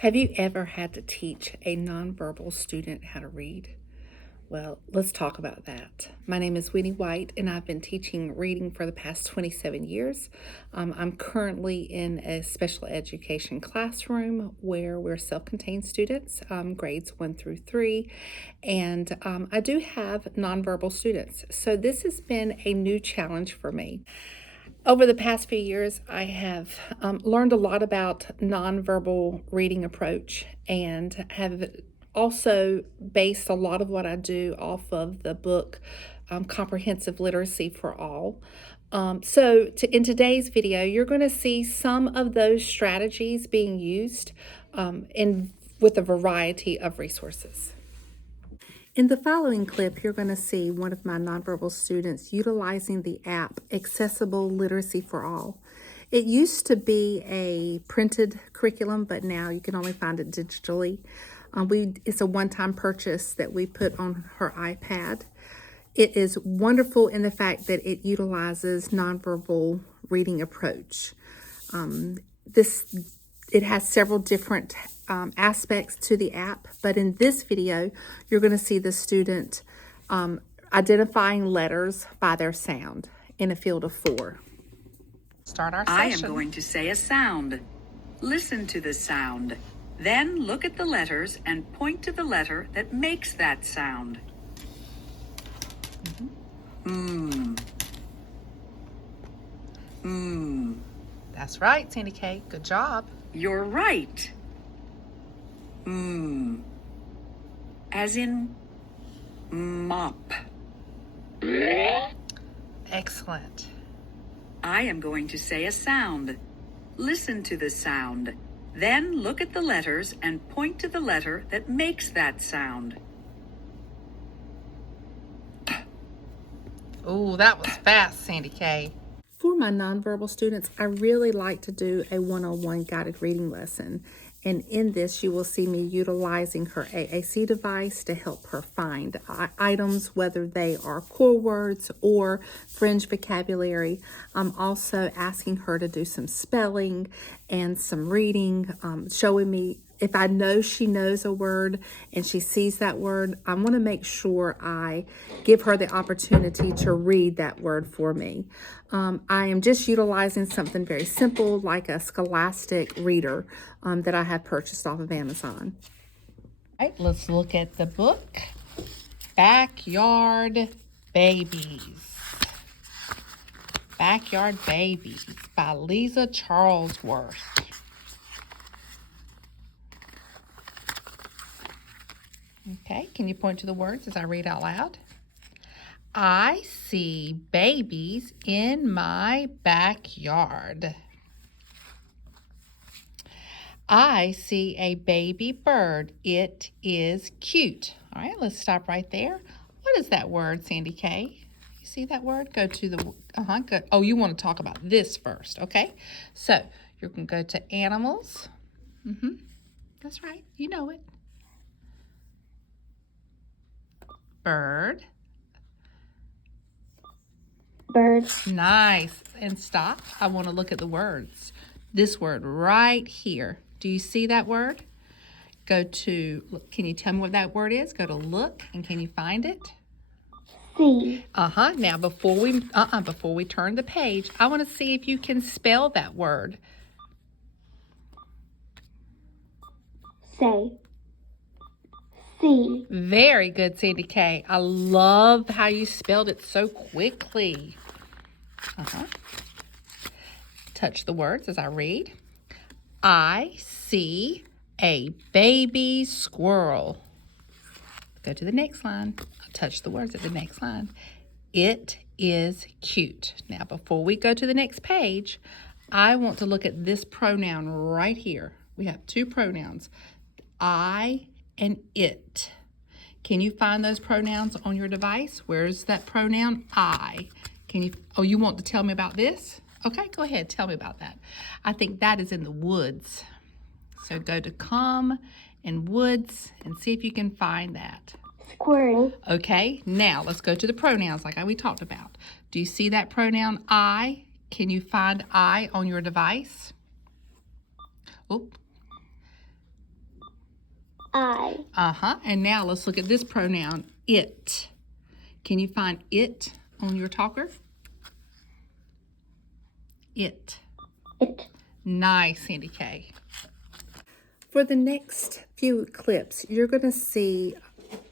Have you ever had to teach a nonverbal student how to read? Well, let's talk about that. My name is Winnie White, and I've been teaching reading for the past 27 years. I'm currently in a special education classroom where we're self-contained students, grades 1 through 3, and I do have nonverbal students. So this has been a new challenge for me. Over the past few years, I have learned a lot about nonverbal reading approach and have also based a lot of what I do off of the book Comprehensive Literacy for All. In today's video, you're going to see some of those strategies being used with a variety of resources. In the following clip, you're going to see one of my nonverbal students utilizing the app Accessible Literacy for All. It used to be a printed curriculum, but now you can only find it digitally. It's a one-time purchase that we put on her iPad. It is wonderful in the fact that it utilizes nonverbal reading approach. It has several different aspects to the app, but in this video, you're going to see the student identifying letters by their sound in a field of 4. Start our session. I am going to say a sound. Listen to the sound. Then look at the letters and point to the letter that makes that sound. That's right, Sandy K. Good job. You're right. As in mop. Excellent. I am going to say a sound. Listen to the sound. Then look at the letters and point to the letter that makes that sound. Oh, that was fast, Sandy K. For my nonverbal students, I really like to do a one-on-one guided reading lesson. And in this, you will see me utilizing her AAC device to help her find items, whether they are core words or fringe vocabulary. I'm also asking her to do some spelling and some reading, showing me if I know she knows a word and she sees that word, I want to make sure I give her the opportunity to read that word for me. I am just utilizing something very simple like a Scholastic reader that I have purchased off of Amazon. All right, let's look at the book, Backyard Babies. Backyard Babies by Lisa Charlesworth. Okay, can you point to the words as I read out loud? I see babies in my backyard. I see a baby bird. It is cute. All right, let's stop right there. What is that word, Sandy K? You see that word? Go to the, good. Oh, you want to talk about this first, okay? So, you're going to go to animals. That's right, you know it. Bird. Bird. Nice. And stop. I want to look at the words. This word right here. Do you see that word? Go to, look, can you tell me what that word is? Go to look, and can you find it? See. Now, before we turn the page, I want to see if you can spell that word. Say. See. Very good, Sandy K. I love how you spelled it so quickly. Touch the words as I read. I see a baby squirrel. Go to the next line. I'll touch the words at the next line. It is cute. Now, before we go to the next page, I want to look at this pronoun right here. We have 2 pronouns, I and it. Can you find those pronouns on your device? Where's that pronoun I? You want to tell me about this? Okay, go ahead, tell me about that. I think that is in the woods. So go to come and woods and see if you can find that. Squirrel. Okay, now let's go to the pronouns like we talked about. Do you see that pronoun I? Can you find I on your device? Oop. I. And now let's look at this pronoun, it. Can you find it on your talker? It. It. Nice, Sandy K. For the next few clips, you're going to see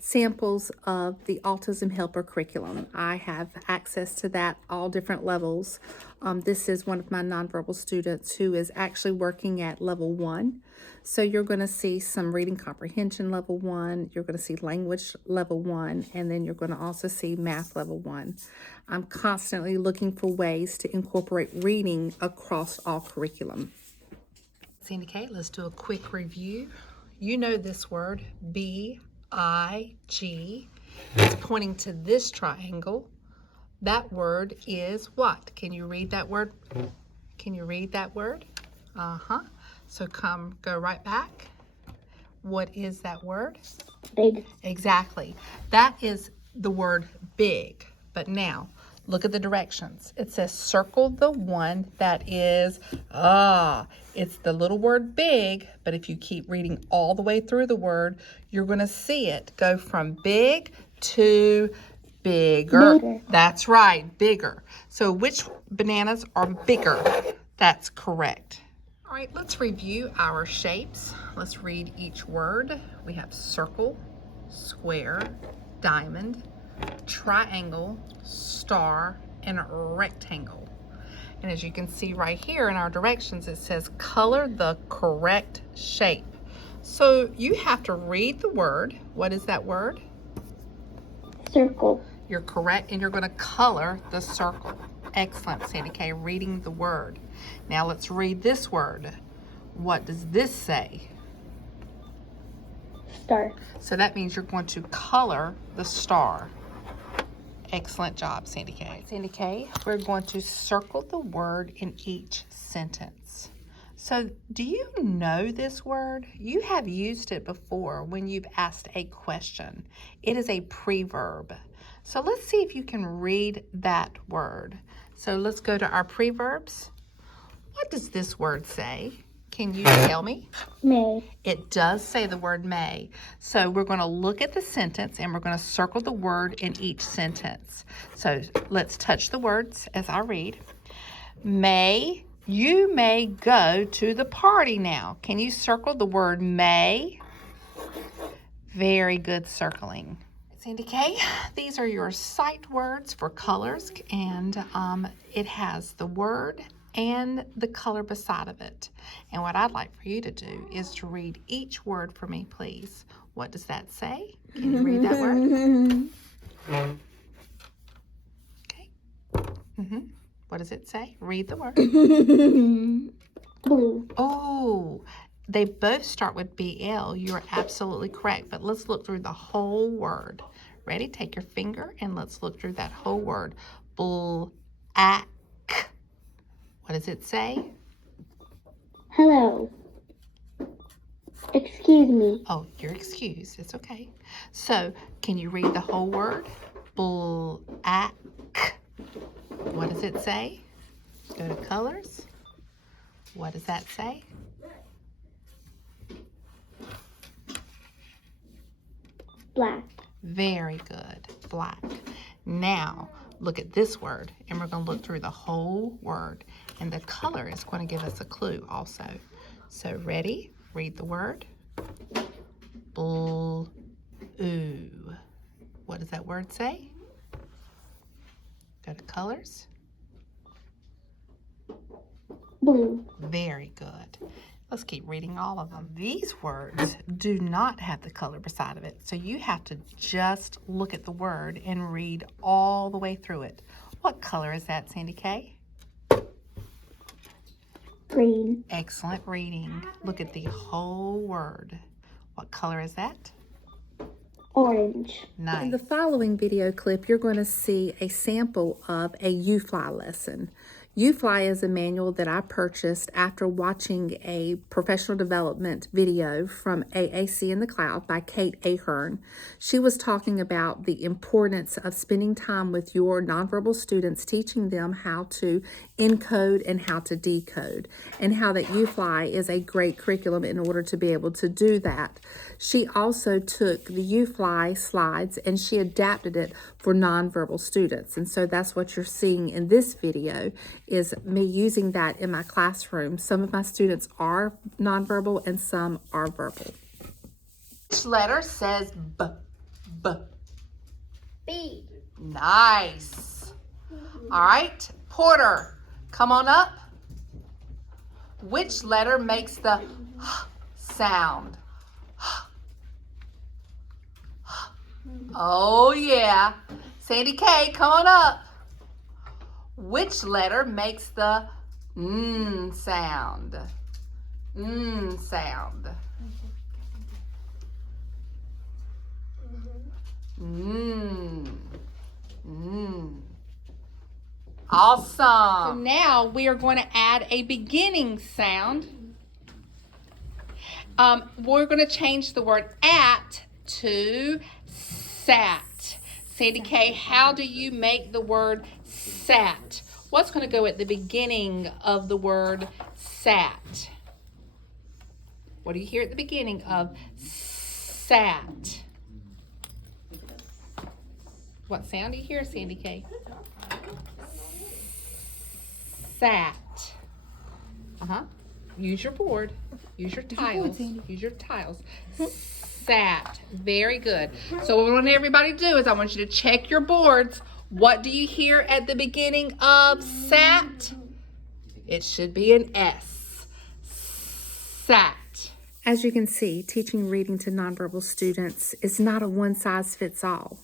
samples of the Autism Helper curriculum. I have access to that, all different levels. This is one of my nonverbal students who is actually working at level 1. So you're going to see some reading comprehension level 1, you're going to see language level 1, and then you're going to also see math level 1. I'm constantly looking for ways to incorporate reading across all curriculum. Sandy K, let's do a quick review. You know this word, B-I-G. It's pointing to this triangle. That word is what? Can you read that word? Can you read that word? So go right back. What is that word? Big. Exactly. That is the word big. But now, look at the directions. It says circle the one that is, it's the little word big, but if you keep reading all the way through the word, you're going to see it go from big to bigger. Bigger. That's right, bigger. So which bananas are bigger? That's correct. All right, let's review our shapes. Let's read each word. We have circle, square, diamond, triangle, star, and rectangle. And as you can see right here in our directions, it says color the correct shape. So you have to read the word. What is that word? Circle. You're correct, and you're going to color the circle. Excellent, Sandy K, reading the word. Now let's read this word. What does this say? Star. So that means you're going to color the star. Excellent job, Sandy K. Sandy K, we're going to circle the word in each sentence. So do you know this word? You have used it before when you've asked a question. It is a preverb. So let's see if you can read that word. So let's go to our preverbs. What does this word say? Can you tell me? May. It does say the word may. So we're going to look at the sentence and we're going to circle the word in each sentence. So let's touch the words as I read. You may go to the party now. Can you circle the word may? Very good circling. Sandy K, these are your sight words for colors, and it has the word and the color beside of it. And what I'd like for you to do is to read each word for me, please. What does that say? Can you read that word? Okay. What does it say? Read the word. Blue. Oh, they both start with BL. You're absolutely correct, but let's look through the whole word. Ready? Take your finger and let's look through that whole word. Black. What does it say? Hello. Excuse me. Oh, you're excused. It's okay. So, can you read the whole word? Black. What does it say? Go to colors. What does that say? Black. Very good. Black. Now, look at this word, and we're going to look through the whole word. And the color is going to give us a clue also. So, ready? Read the word. Blue. What does that word say? Go to colors. Blue. Very good. Let's keep reading all of them. These words do not have the color beside of it, so you have to just look at the word and read all the way through it. What color is that, Sandy K? Green. Excellent reading. Look at the whole word. What color is that? Orange. Nice. In the following video clip, you're going to see a sample of a UFLI lesson. UFLI is a manual that I purchased after watching a professional development video from AAC in the Cloud by Kate Ahern. She was talking about the importance of spending time with your nonverbal students, teaching them how to encode and how to decode, and how that UFLI is a great curriculum in order to be able to do that. She also took the UFLI slides and she adapted it for nonverbal students. And so that's what you're seeing in this video, is me using that in my classroom. Some of my students are nonverbal and some are verbal. Which letter says B? B. B. Nice. All right, Porter, come on up. Which letter makes the sound? Oh yeah. Sandy K, come on up. Which letter makes the sound? Sound. Awesome. So now we are going to add a beginning sound. We're going to change the word at to sat. Sandy K, how do you make the word sat? What's going to go at the beginning of the word sat? What do you hear at the beginning of sat? What sound do you hear, Sandy K? Sat. Use your board. Use your tiles. Use your tiles. Sat. Very good. So what I want everybody to do is I want you to check your boards. What do you hear at the beginning of sat? It should be an S. Sat. As you can see, teaching reading to nonverbal students is not a one-size-fits-all.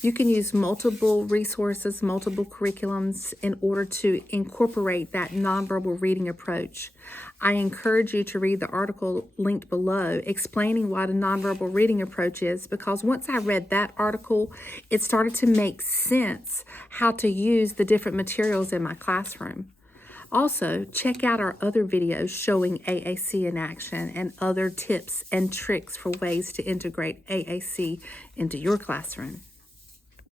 You can use multiple resources, multiple curriculums in order to incorporate that nonverbal reading approach. I encourage you to read the article linked below explaining what a nonverbal reading approach is, because once I read that article, it started to make sense how to use the different materials in my classroom. Also, check out our other videos showing AAC in action and other tips and tricks for ways to integrate AAC into your classroom.